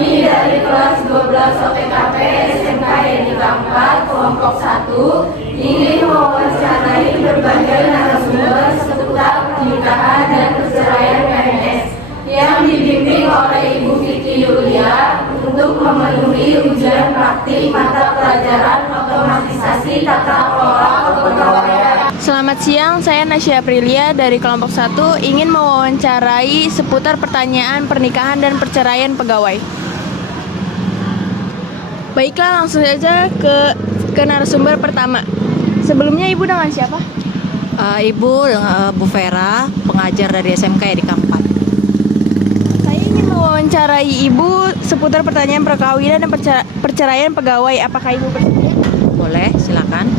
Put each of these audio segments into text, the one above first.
Kami dari kelas 12 OTKP SMK Yadika 4 kelompok 1 ingin mewawancarai berbagai narasumber seputar pernikahan dan perceraian PNS yang dibimbing oleh Ibu Vicky Yulia untuk memenuhi ujian praktik mata pelajaran otomatisasi tata kelola kepegawaian. Selamat siang, saya Nasya Aprilia dari kelompok 1 ingin mewawancarai seputar pertanyaan pernikahan dan perceraian pegawai. Baiklah, langsung saja ke narasumber pertama. Sebelumnya Ibu dengan siapa? Ibu dengan Bu Vera, pengajar dari SMK Yadika 4. Saya ingin mewawancarai Ibu seputar pertanyaan perkawinan dan perceraian pegawai. Apakah Ibu bersedia? Boleh, silakan.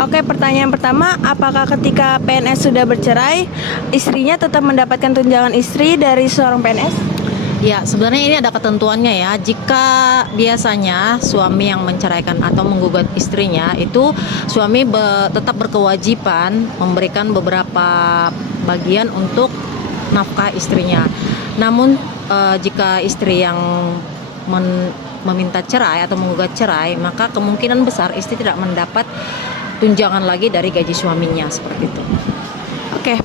Oke, pertanyaan pertama, apakah ketika PNS sudah bercerai, istrinya tetap mendapatkan tunjangan istri dari seorang PNS? Ya, sebenarnya ini ada ketentuannya ya. Jika biasanya suami yang menceraikan atau menggugat istrinya, itu suami tetap berkewajiban memberikan beberapa bagian untuk nafkah istrinya. Namun jika istri yang meminta cerai atau menggugat cerai, maka kemungkinan besar istri tidak mendapat tunjangan lagi dari gaji suaminya, seperti itu. Oke,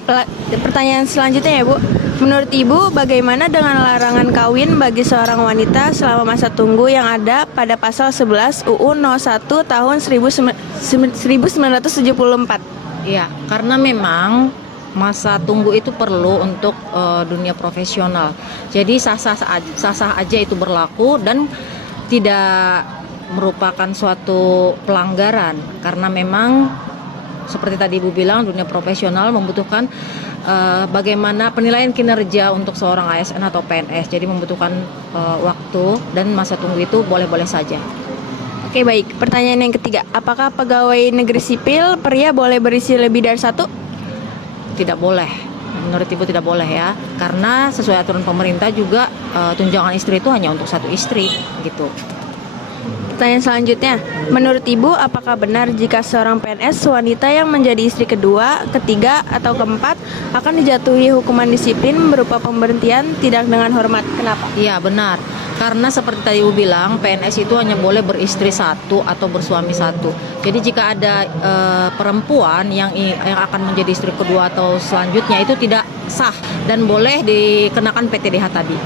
pertanyaan selanjutnya ya Bu. Menurut Ibu, bagaimana dengan larangan kawin bagi seorang wanita selama masa tunggu yang ada pada pasal 11 UU 01 tahun 1974? Iya, karena memang masa tunggu itu perlu untuk dunia profesional. Jadi sah-sah aja itu berlaku dan tidak merupakan suatu pelanggaran, karena memang seperti tadi Ibu bilang, dunia profesional membutuhkan bagaimana penilaian kinerja untuk seorang ASN atau PNS. Jadi membutuhkan waktu, dan masa tunggu itu boleh-boleh saja. Oke, baik. Pertanyaan yang ketiga, apakah pegawai negeri sipil pria boleh beristri lebih dari satu? Tidak boleh. Menurut Ibu tidak boleh ya, karena sesuai aturan pemerintah juga tunjangan istri itu hanya untuk satu istri gitu. Pertanyaan selanjutnya, menurut Ibu, apakah benar jika seorang PNS wanita yang menjadi istri kedua, ketiga, atau keempat akan dijatuhi hukuman disiplin berupa pemberhentian tidak dengan hormat? Kenapa? Iya, benar. Karena seperti tadi Ibu bilang, PNS itu hanya boleh beristri satu atau bersuami satu. Jadi jika ada perempuan yang akan menjadi istri kedua atau selanjutnya, itu tidak sah dan boleh dikenakan PTDH tadi.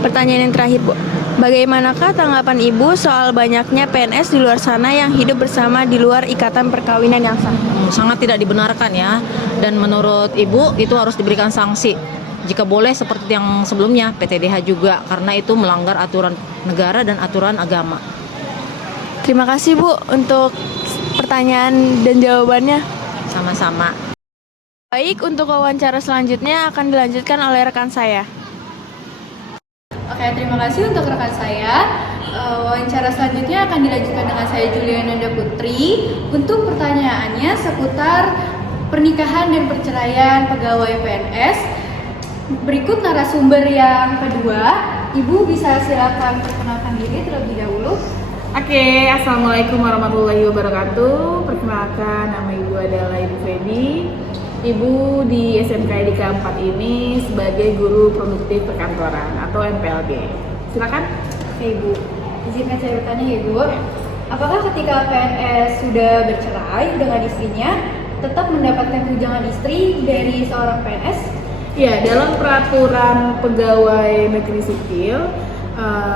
Pertanyaan yang terakhir, Bu. Bagaimanakah tanggapan Ibu soal banyaknya PNS di luar sana yang hidup bersama di luar ikatan perkawinan yang sah? Sangat tidak dibenarkan ya. Dan menurut Ibu itu harus diberikan sanksi. Jika boleh seperti yang sebelumnya, PTDH juga, karena itu melanggar aturan negara dan aturan agama. Terima kasih Bu untuk pertanyaan dan jawabannya. Sama-sama. Baik, untuk wawancara selanjutnya akan dilanjutkan oleh rekan saya. Oke, terima kasih untuk rekan saya. Wawancara selanjutnya akan dilanjutkan dengan saya Juliana Nanda Putri. Untuk pertanyaannya seputar pernikahan dan perceraian pegawai PNS. Berikut narasumber yang kedua. Ibu bisa silakan perkenalkan diri terlebih dahulu. Oke, Assalamualaikum warahmatullahi wabarakatuh. Perkenalkan, nama Ibu adalah Ibu Feby. Ibu di SMK Yadika 4 ini sebagai guru produktif perkantoran atau MPLB. Silakan. Oke, Ibu. Izinkan saya bertanya ya, Ibu. Apakah ketika PNS sudah bercerai dengan istrinya, tetap mendapatkan tunjangan istri dari seorang PNS? Ya, dalam peraturan pegawai negeri sipil,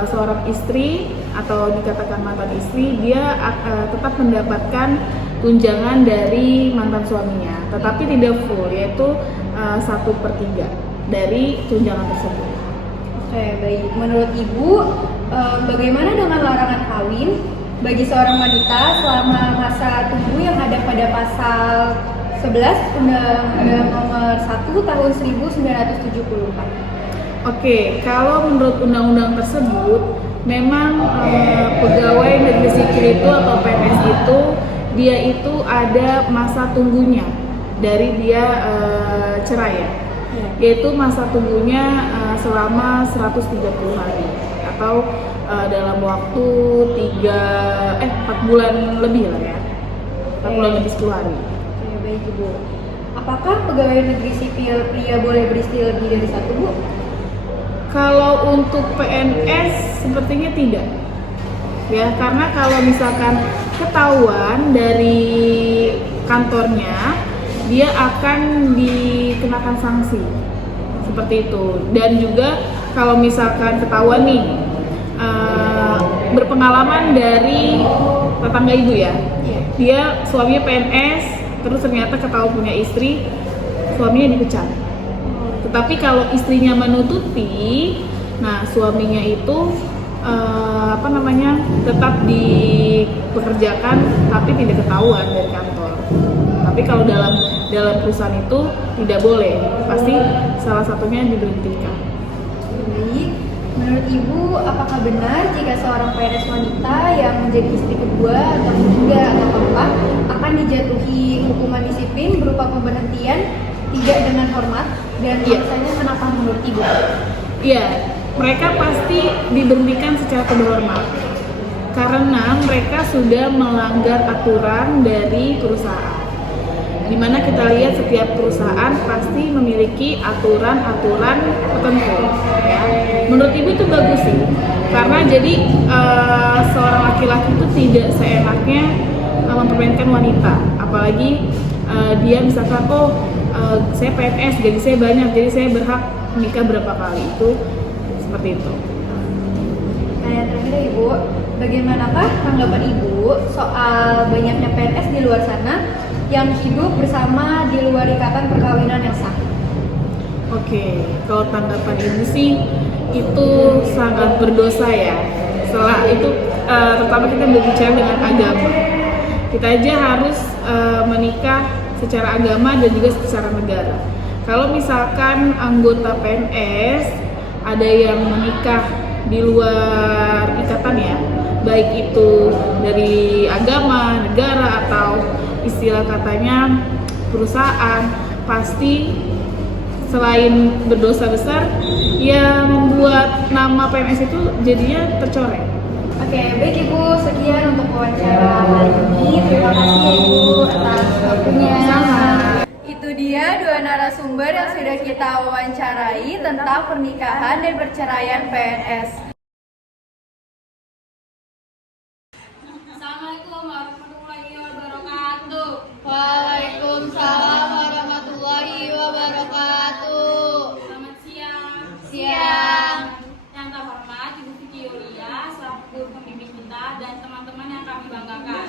seorang istri atau dikatakan mantan istri, dia tetap mendapatkan tunjangan dari mantan suaminya, tetapi tidak full, yaitu 1/3 dari tunjangan tersebut. Oke, baik. Menurut Ibu, bagaimana dengan larangan kawin bagi seorang wanita selama masa tunggu yang ada pada pasal 11 Undang-Undang Nomor 1 Tahun 1974? Oke, kalau menurut undang-undang tersebut, memang pegawai negeri sipil itu atau PNS itu, dia itu ada masa tunggunya dari dia cerai ya. Yaitu masa tunggunya selama 130 hari atau dalam waktu 4 bulan lebih lah ya. 4 bulan lebih 10 hari. Oke, baik Ibu. Apakah pegawai negeri sipil pria boleh beristri lebih dari satu, Bu? Kalau untuk PNS sepertinya tidak, ya, karena kalau misalkan ketahuan dari kantornya, dia akan dikenakan sanksi seperti itu. Dan juga kalau misalkan ketahuan nih berpengalaman dari tetangga ibu ya, dia suaminya PNS, terus ternyata ketahuan punya istri, suaminya dipecat. Tetapi kalau istrinya menutupi, nah suaminya itu tetap dipekerjakan tapi tidak ketahuan dari kantor. Tapi kalau dalam perusahaan itu tidak boleh, pasti salah satunya diberhentikan. Baik, menurut Ibu, apakah benar jika seorang PNS wanita yang menjadi istri kedua atau ketiga atau keempat akan dijatuhi hukuman disiplin berupa pemberhentian tidak dengan hormat? Dan alasannya kenapa menurut Ibu? Iya, mereka pasti diberhentikan secara tidak hormat karena mereka sudah melanggar aturan dari perusahaan. Dimana kita lihat setiap perusahaan pasti memiliki aturan-aturan tertentu. Ya. Menurut Ibu itu bagus sih, karena jadi seorang laki-laki itu tidak seenaknya mempermainkan wanita, apalagi dia misalkan saya PNS, gaji saya banyak, jadi saya berhak menikah berapa kali, itu seperti itu. Nah, yang terakhir Ibu, bagaimanakah tanggapan Ibu soal banyaknya PNS di luar sana yang hidup bersama di luar ikatan perkawinan yang sah? Oke, kalau tanggapan Ibu sih itu sangat berdosa ya. Setelah itu, terutama kita berbicara dengan agama. Kita aja harus menikah secara agama dan juga secara negara. Kalau misalkan anggota PNS ada yang menikah di luar ikatan ya, baik itu dari agama, negara, atau istilah katanya perusahaan, pasti selain berdosa besar, ya membuat nama PNS itu jadinya tercoreng. Oke, baik Ibu, sekian untuk wawancara kali ini. Terima kasih ya Ibu atas waktunya. Itu dia dua narasumber yang sudah kita wawancarai tentang pernikahan dan perceraian PNS. Assalamualaikum warahmatullahi wabarakatuh. Waalaikumsalam warahmatullahi wabarakatuh. Selamat siang. Siang. Yang terhormat Ibu Vicky Yulia selaku pembimbing kita dan teman-teman yang kami banggakan.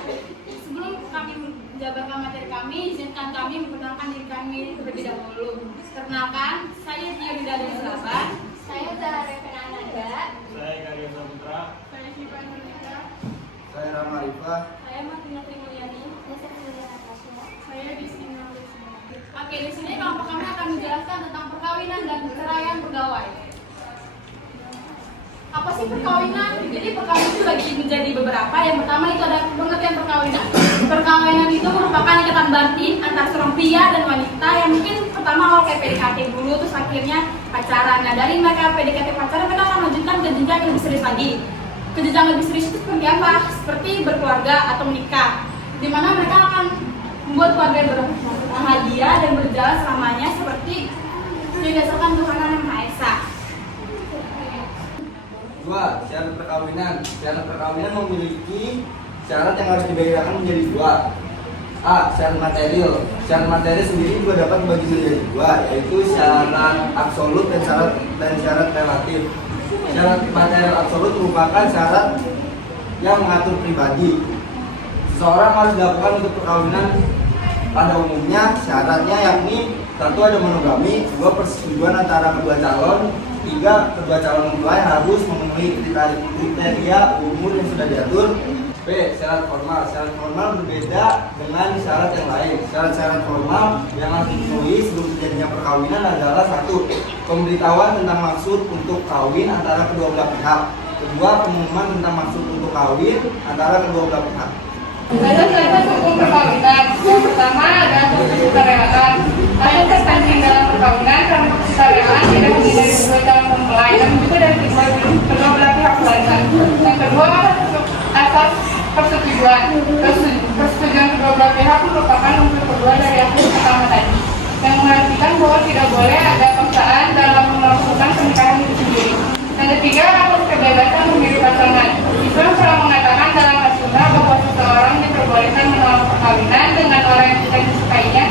Sebelum kami menjabarkan materi kami, izinkan kami memperkenalkan diri kami terlebih dahulu. Perkenalkan, saya Tia dari Selaban. Saya Zahra Revena Ananda. Saya Karya Saputra. Saya Syifa Nurika. Saya Rama Rifah. Saya Martina Trimulyani. Saya Disni Nurlisma. Oke, di sini kelompok kami akan menjelaskan tentang perkawinan dan perceraian pegawai. Apa sih perkawinan? Jadi perkawinan itu bagi menjadi beberapa. Yang pertama itu ada pengertian perkawinan. Perkawinan itu merupakan ikatan batin antara seorang pria dan wanita yang mungkin pertama awal kayak PDKT dulu, terus akhirnya pacaran. Nah, dari mereka PDKT pacaran, mereka akan lanjutkan ke jenjang yang lebih serius lagi. Ke jenjang lebih serius itu seperti apa? Seperti berkeluarga atau menikah, di mana mereka akan membuat keluarga yang berbahagia dan berjalan selamanya seperti didasarkan Tuhan Yang Maha Esa. 2. Syarat perkawinan. Syarat perkawinan memiliki syarat yang harus dibedakan menjadi 2. A. Syarat material. Syarat material sendiri juga dapat dibagi menjadi 2, yaitu syarat absolut dan syarat relatif. Syarat material absolut merupakan syarat yang mengatur pribadi. Seseorang harus dilakukan untuk perkawinan pada umumnya. Syaratnya yakni 1. Ada monogami, 2. Persetujuan antara kedua calon, 3. Kedua calon mempelai harus memenuhi kriteria umur yang sudah diatur. B. Syarat formal. Syarat formal berbeda dengan syarat yang lain. Syarat-syarat formal yang harus dipenuhi sebelum terjadinya perkawinan adalah 1. Pemberitahuan tentang maksud untuk kawin antara kedua belah pihak. 2. Pengumuman tentang maksud untuk kawin antara kedua belah pihak. Ada syarat hukum perkawinan. Yang pertama ada kesusilaan. Ada terpenting dalam perkawinan karena kesusilaan tidak terdiri dari kedua calon mempelai, namun juga dari kedua belah pihak keluarga. Yang kedua asas persetujuan. Persetujuan kedua belah pihak merupakan unsur kedua dari asas pertama tadi, yang mengartikan bahwa tidak boleh ada paksaan dalam melakukan pernikahan itu sendiri. Yang ketiga, atas kebebasan memilih pasangan. Islam telah mengatakan dalam As-Sunnah bahwa seseorang diperbolehkan menolak perkawinan dengan orang yang tidak disukainya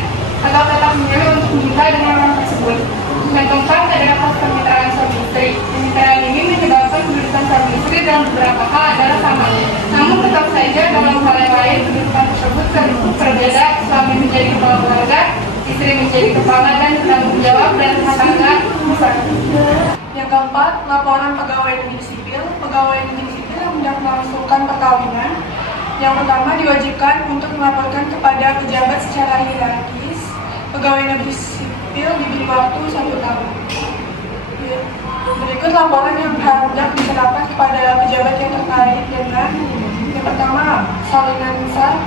atau tetap memilih untuk menikah dengan orang tersebut. Menentukan terdapat permintaan suami istri. Permintaan ini menyebabkan kedudukan suami istri dalam beberapa hal adalah sama. Namun tetap saja dalam hal yang lain kedudukan tersebut berbeda. Suami menjadi kepala keluarga, istri menjadi kepala dan penanggung jawab dan rumah tangga besar. Yang keempat, laporan pegawai negeri sipil. Pegawai negeri sipil yang hendak melangsungkan perkawinan, yang pertama diwajibkan untuk melaporkan kepada pejabat secara hierarkis. Pegawai negeri sipil diberi waktu 1 tahun. Berikut laporan yang hendak diserahkan kepada pejabat yang terkait dengan yang pertama, salinan sah,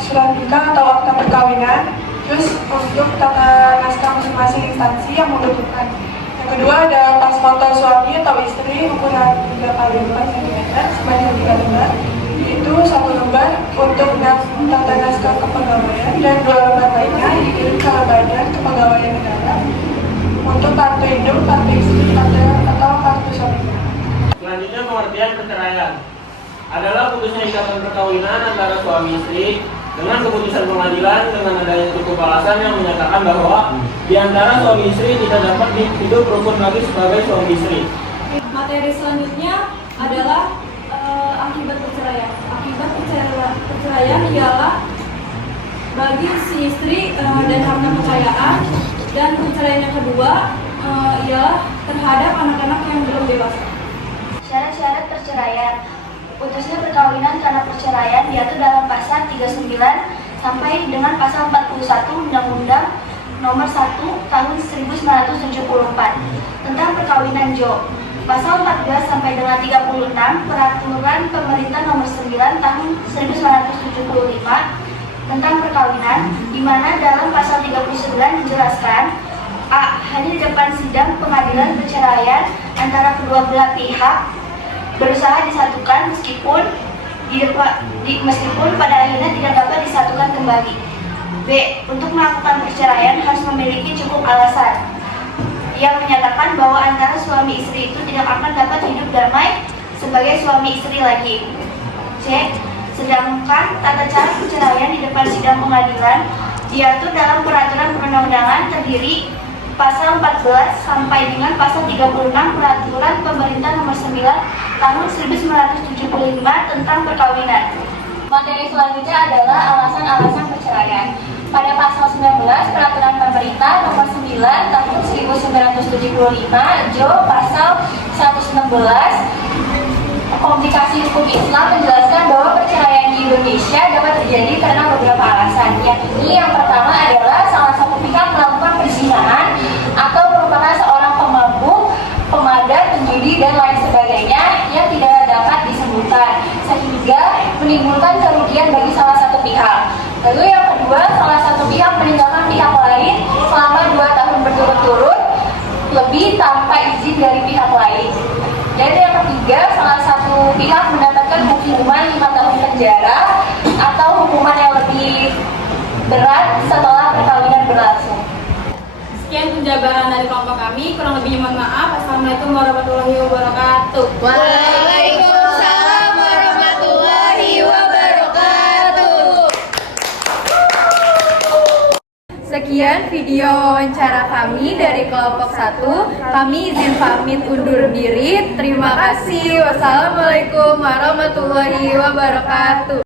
surat nikah atau akta perkawinan, terus untuk tata naskah masing-masing instansi yang membutuhkan. Yang kedua ada pas foto suami atau istri ukuran 3x4 cm sebanyak 3 lembar, itu 1 lembar untuk tata naskah kepegawaian dan 2 lembar lainnya dikirim ke badan kepegawaian negara untuk kartu hidup, kartu istri, atau kartu suami. Selanjutnya pengertian perceraian adalah putusnya ikatan perkawinan antara suami istri dengan keputusan pengadilan dengan adanya cukup alasan yang menyatakan bahwa di antara suami istri tidak dapat hidup rukun lagi sebagai suami istri. Materi selanjutnya adalah akibat perceraian. Akibat perceraian ialah bagi si istri dan harta kekayaan, dan perceraian yang kedua ialah terhadap anak-anak yang belum dewasa. Syarat-syarat perceraian. Putusnya perkawinan karena perceraian diatur dalam pasal 39 sampai dengan pasal 41 Undang-Undang Nomor 1 Tahun 1974 tentang perkawinan Jo. Pasal 14 sampai dengan 36 Peraturan Pemerintah Nomor 9 Tahun 1975 tentang perkawinan, di mana dalam pasal 39 dijelaskan A. Hadir di depan sidang pengadilan perceraian antara kedua belah pihak berusaha disatukan meskipun pada akhirnya tidak dapat disatukan kembali. B. Untuk melakukan perceraian harus memiliki cukup alasan yang menyatakan bahwa antara suami istri itu tidak akan dapat hidup damai sebagai suami istri lagi. C. Sedangkan tata cara perceraian di depan sidang pengadilan diatur dalam peraturan perundang-undangan terdiri pasal 14 sampai dengan pasal 36 Peraturan Pemerintah Nomor 9 Tahun 1975 tentang perkawinan. Materi selanjutnya adalah alasan-alasan perceraian. Pada pasal 19 Peraturan Pemerintah Nomor 9 Tahun 1975 Jo pasal 116 Komplikasi hukum Islam menjelaskan bahwa perceraian di Indonesia dapat terjadi karena beberapa alasan. Yang pertama adalah salah satu pihak melakukan perzinahan atau merupakan seorang pemabuk, pemadat, penjudi, dan lain sebagainya yang tidak dapat disebutkan, sehingga menimbulkan kerugian bagi salah satu pihak. Lalu yang kedua, salah satu pihak meninggalkan pihak lain selama 2 tahun berturut-turut lebih tanpa izin dari pihak lain. Dan yang ketiga, salah satu pihak mendapatkan hukuman 5 tahun penjara atau hukuman yang lebih berat setelah perkawinan berlangsung. Sekian penjabaran dari kelompok kami, kurang lebihnya mohon maaf. Assalamualaikum warahmatullahi wabarakatuh. Waalaikumsalam warahmatullahi wabarakatuh. Sekian video wawancara kami dari kelompok 1. Kami izin pamit undur diri. Terima kasih. Wassalamualaikum warahmatullahi wabarakatuh.